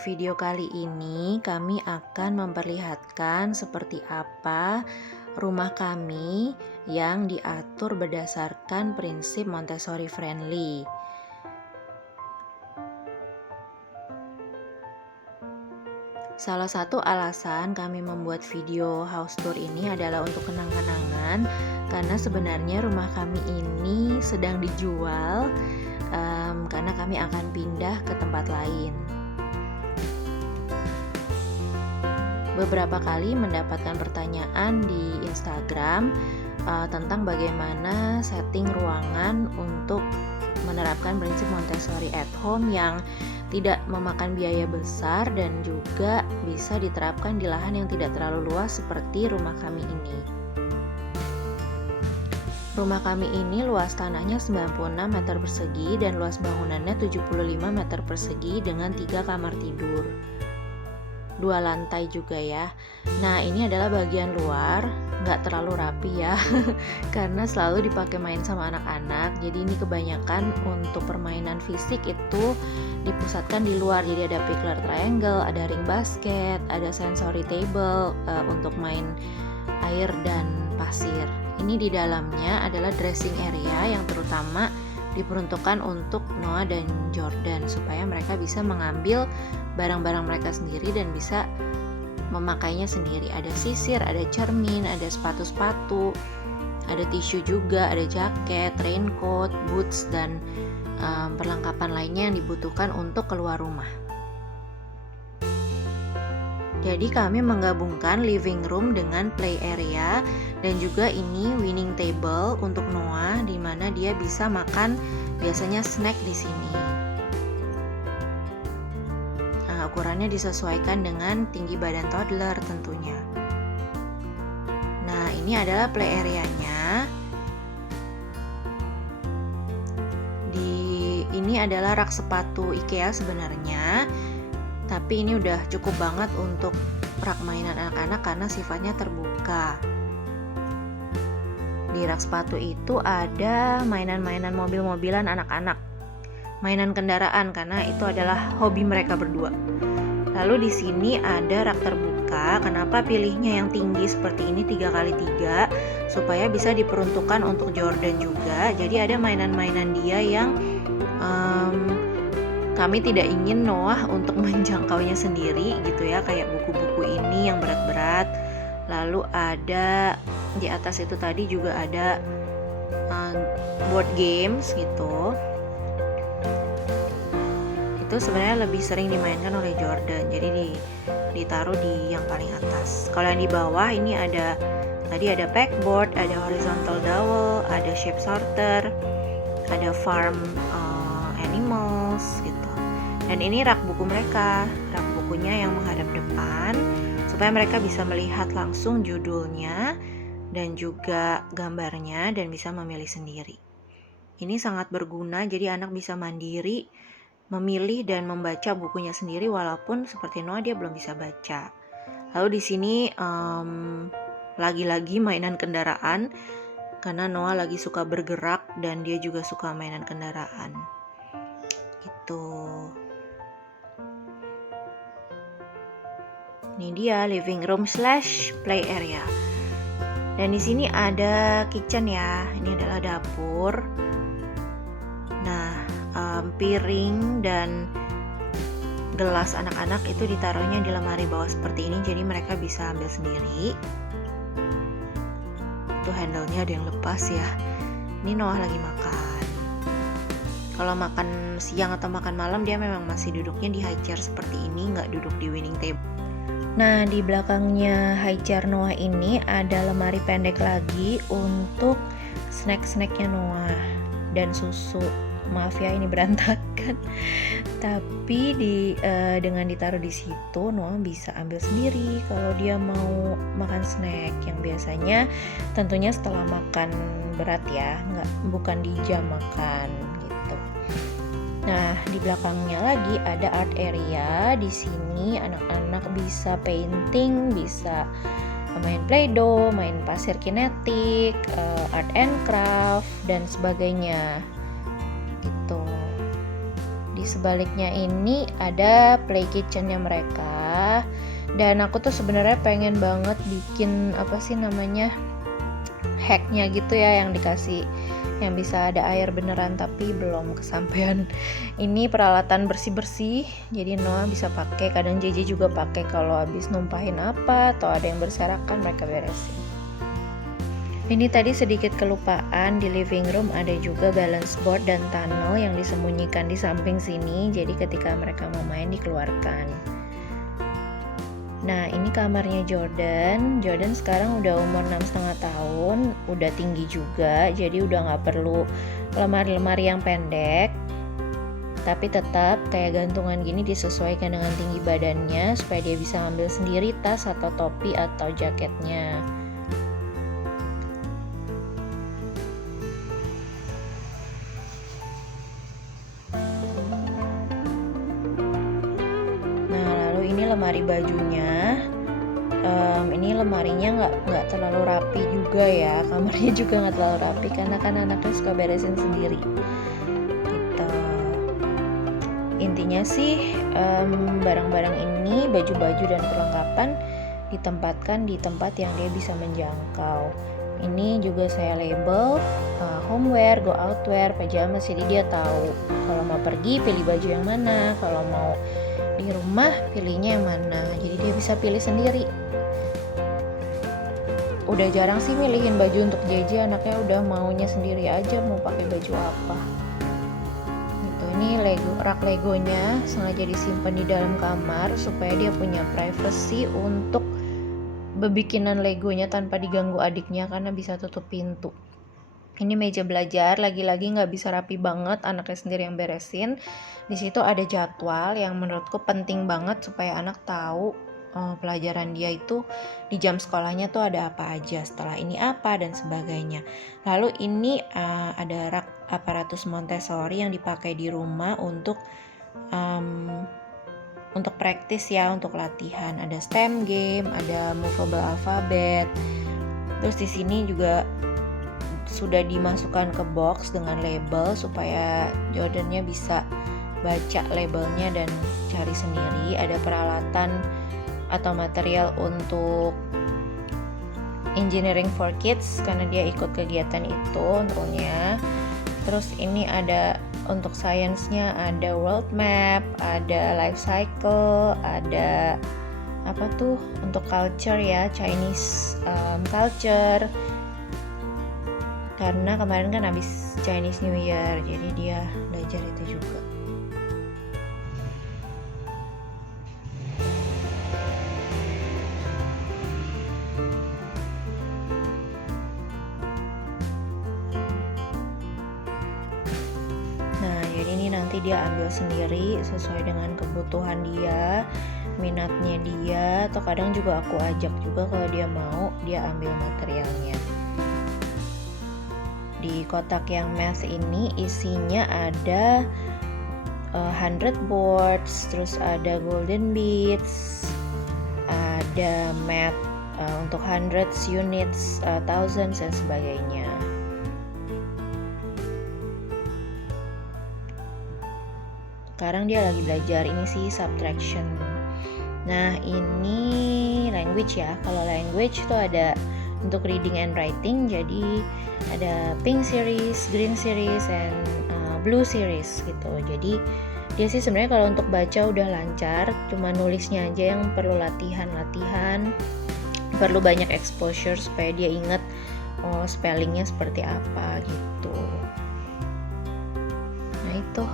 video kali ini kami akan memperlihatkan seperti apa rumah kami yang diatur berdasarkan prinsip Montessori friendly. Salah satu alasan kami membuat video house tour ini adalah untuk kenang-kenangan, karena sebenarnya rumah kami ini sedang dijual karena kami akan pindah ke tempat lain. Beberapa kali mendapatkan pertanyaan di Instagram tentang bagaimana setting ruangan untuk menerapkan prinsip Montessori at home yang tidak memakan biaya besar dan juga bisa diterapkan di lahan yang tidak terlalu luas seperti rumah kami ini. Rumah kami ini luas tanahnya 96 meter persegi dan luas bangunannya 75 meter persegi dengan 3 kamar tidur. 2 lantai juga ya. Nah, ini adalah bagian luar, nggak terlalu rapi ya karena selalu dipakai main sama anak-anak. Jadi ini kebanyakan untuk permainan fisik itu dipusatkan di luar. Jadi ada pickler triangle, ada ring basket, ada sensory table untuk main air dan pasir. Ini di dalamnya adalah dressing area yang terutama diperuntukkan untuk Noah dan Jordan supaya mereka bisa mengambil barang-barang mereka sendiri dan bisa memakainya sendiri. Ada sisir, ada cermin, ada sepatu-sepatu, ada tisu juga, ada jaket, raincoat, boots, dan perlengkapan lainnya yang dibutuhkan untuk keluar rumah. Jadi kami menggabungkan living room dengan play area dan juga ini winning table untuk Noah di mana dia bisa makan biasanya snack di sini. Nah, ukurannya disesuaikan dengan tinggi badan toddler tentunya. Nah, ini adalah play area-nya. Ini adalah rak sepatu IKEA sebenarnya. Tapi ini udah cukup banget untuk rak mainan anak-anak karena sifatnya terbuka. Di rak sepatu itu ada mainan-mainan mobil-mobilan anak-anak, mainan kendaraan karena itu adalah hobi mereka berdua. Lalu di sini ada rak terbuka. Kenapa pilihnya yang tinggi seperti ini 3x3 supaya bisa diperuntukkan untuk Jordan juga. Jadi ada mainan-mainan dia yang kami tidak ingin Noah untuk menjangkaunya sendiri gitu ya, kayak buku-buku ini yang berat-berat. Lalu ada di atas itu tadi juga ada board games gitu. Itu sebenarnya lebih sering dimainkan oleh Jordan, jadi ditaruh di yang paling atas. Kalau yang di bawah ini ada pegboard, ada horizontal dowel, ada shape sorter, ada farm animals gitu. Dan ini rak buku mereka, rak bukunya yang menghadap depan supaya mereka bisa melihat langsung judulnya dan juga gambarnya dan bisa memilih sendiri. Ini sangat berguna, jadi anak bisa mandiri memilih dan membaca bukunya sendiri walaupun seperti Noah dia belum bisa baca. Lalu di sini lagi-lagi mainan kendaraan karena Noah lagi suka bergerak dan dia juga suka mainan kendaraan. Gitu. Ini dia living room / play area. Dan di sini ada kitchen ya. Ini adalah dapur. Nah, piring dan gelas anak-anak itu ditaruhnya di lemari bawah seperti ini. Jadi mereka bisa ambil sendiri. Itu handle-nya ada yang lepas ya. Ini Noah lagi makan. Kalau makan siang atau makan malam dia memang masih duduknya di high chair seperti ini, nggak duduk di winning table. Nah, di belakangnya high chair Noah ini ada lemari pendek lagi untuk snack-snacknya Noah dan susu. Maaf ya ini berantakan. Tapi dengan ditaruh di situ Noah bisa ambil sendiri kalau dia mau makan snack yang biasanya tentunya setelah makan berat ya, bukan di jam makan gitu. Nah, di belakangnya lagi ada art area. Di sini anak-anak bisa painting, bisa main play-doh, main pasir kinetik, art and craft dan sebagainya. Gitu. di sebaliknya ini ada play kitchennya mereka. Dan aku tuh sebenarnya pengen banget bikin apa sih namanya, hacknya gitu ya, yang dikasih yang bisa ada air beneran, tapi belum kesampaian. Ini peralatan bersih-bersih, jadi Noah bisa pakai, kadang JJ juga pakai kalau habis numpahin apa atau ada yang berserakan mereka beresin. Ini tadi sedikit kelupaan, di living room ada juga balance board dan tunnel yang disembunyikan di samping sini, jadi ketika mereka mau main dikeluarkan. Nah, ini kamarnya Jordan. Jordan sekarang udah umur 6,5 tahun, udah tinggi juga, jadi udah nggak perlu lemari-lemari yang pendek. Tapi tetap kayak gantungan gini disesuaikan dengan tinggi badannya supaya dia bisa ambil sendiri tas atau topi atau jaketnya. Ini lemari bajunya. Ini lemarinya nggak terlalu rapi juga ya, kamarnya juga nggak terlalu rapi karena kan anaknya suka beresin sendiri gitu. Intinya sih barang-barang ini, baju-baju dan perlengkapan ditempatkan di tempat yang dia bisa menjangkau. Ini juga saya label homeware, go outwear, pajamas, jadi dia tahu kalau mau pergi pilih baju yang mana, kalau mau di rumah pilihnya yang mana, jadi dia bisa pilih sendiri. Udah jarang sih milihin baju untuk JJ, anaknya udah maunya sendiri aja mau pakai baju apa gitu. Ini rak legonya sengaja disimpan di dalam kamar supaya dia punya privacy untuk bebikinan legonya tanpa diganggu adiknya karena bisa tutup pintu. Ini meja belajar, lagi-lagi nggak bisa rapi banget, anaknya sendiri yang beresin. Di situ ada jadwal yang menurutku penting banget supaya anak tahu pelajaran dia itu di jam sekolahnya tuh ada apa aja, setelah ini apa dan sebagainya. Lalu ini ada rak aparatus Montessori yang dipakai di rumah untuk praktis ya, untuk latihan. Ada STEM game, ada movable alphabet. Terus di sini juga sudah dimasukkan ke box dengan label supaya Jordannya bisa baca labelnya dan cari sendiri. Ada peralatan atau material untuk engineering for kids karena dia ikut kegiatan itu untungnya. Terus ini ada untuk sainsnya, ada world map, ada life cycle, ada apa tuh untuk culture ya, Chinese culture. Karena kemarin kan habis Chinese New Year, jadi dia belajar itu juga. Nah, jadi ini nanti dia ambil sendiri sesuai dengan kebutuhan dia, minatnya dia, atau kadang juga aku ajak juga kalau dia mau, dia ambil materialnya. Di kotak yang math ini isinya ada 100 boards, terus ada golden beads, ada math untuk hundreds, units, thousands dan sebagainya. Sekarang dia lagi belajar ini sih subtraction. Nah, ini language ya. Kalau language itu ada untuk reading and writing, jadi ada pink series, green series, and blue series gitu. Jadi dia sih sebenarnya kalau untuk baca udah lancar, cuma nulisnya aja yang perlu latihan, perlu banyak exposure supaya dia ingat spellingnya seperti apa gitu. Nah itu,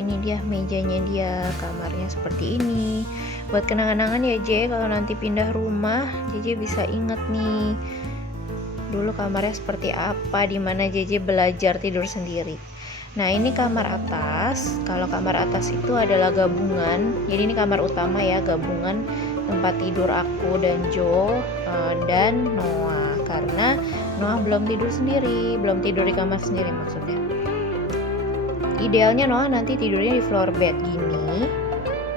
ini dia mejanya dia, kamarnya seperti ini. Buat kenang-kenangan ya J, kalau nanti pindah rumah JJ bisa inget nih dulu kamarnya seperti apa, dimana JJ belajar tidur sendiri. Nah ini kamar atas. Kalau kamar atas itu adalah gabungan, jadi ini kamar utama ya, gabungan tempat tidur aku dan Joe dan Noah, karena Noah belum tidur sendiri, belum tidur di kamar sendiri maksudnya. Idealnya Noah nanti tidurnya di floor bed gini.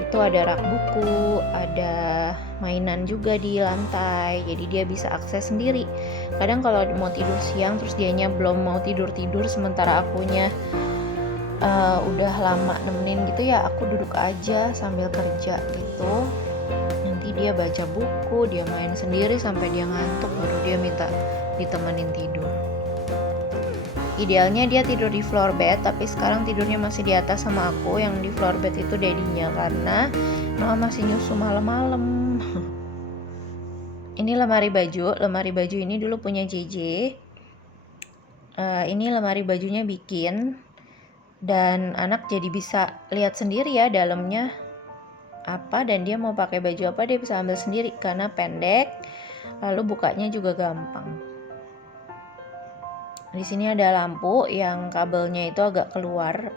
Itu ada rak buku, ada mainan juga di lantai, jadi dia bisa akses sendiri. Kadang kalau mau tidur siang terus dianya belum mau tidur sementara akunya udah lama nemenin gitu ya, aku duduk aja sambil kerja gitu. Nanti dia baca buku, dia main sendiri sampai dia ngantuk, baru dia minta ditemenin tidur. Idealnya dia tidur di floor bed, tapi sekarang tidurnya masih di atas sama aku. Yang di floor bed itu daddy-nya, karena Noah masih nyusu malam-malam. Ini lemari baju. Lemari baju ini dulu punya JJ. Ini lemari bajunya bikin, dan anak jadi bisa lihat sendiri ya dalamnya apa, dan dia mau pakai baju apa dia bisa ambil sendiri karena pendek, lalu bukanya juga gampang. Di sini ada lampu yang kabelnya itu agak keluar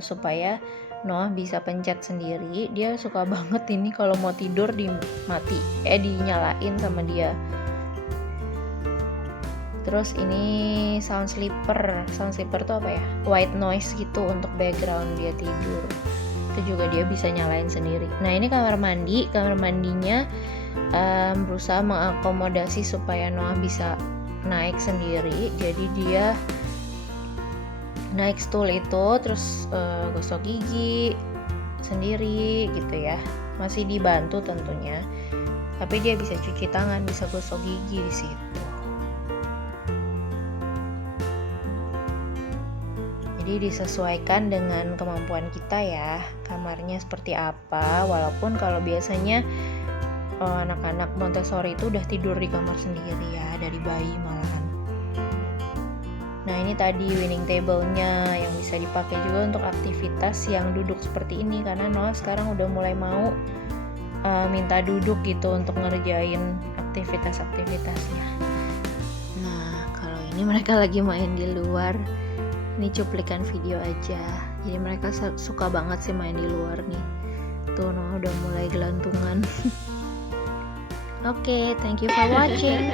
supaya Noah bisa pencet sendiri. Dia suka banget ini kalau mau tidur dinyalain sama dia. Terus ini sound sleeper. Sound sleeper tuh apa ya? White noise gitu untuk background dia tidur. Itu juga dia bisa nyalain sendiri. Nah, ini kamar mandi. Kamar mandinya berusaha mengakomodasi supaya Noah bisa naik sendiri. Jadi dia naik stool itu, terus gosok gigi sendiri gitu ya. Masih dibantu tentunya. Tapi dia bisa cuci tangan, bisa gosok gigi di situ. Jadi disesuaikan dengan kemampuan kita ya, kamarnya seperti apa. Walaupun kalau biasanya anak-anak Montessori itu udah tidur di kamar sendiri ya, dari bayi malahan. Nah, ini tadi winning table-nya yang bisa dipakai juga untuk aktivitas yang duduk seperti ini, karena Noah sekarang udah mulai mau minta duduk gitu untuk ngerjain aktivitas-aktivitasnya. Nah, kalau ini mereka lagi main di luar. Ini cuplikan video aja. Jadi mereka suka banget sih main di luar nih. Tuh, Noah udah mulai gelantungan. Oke, thank you for watching.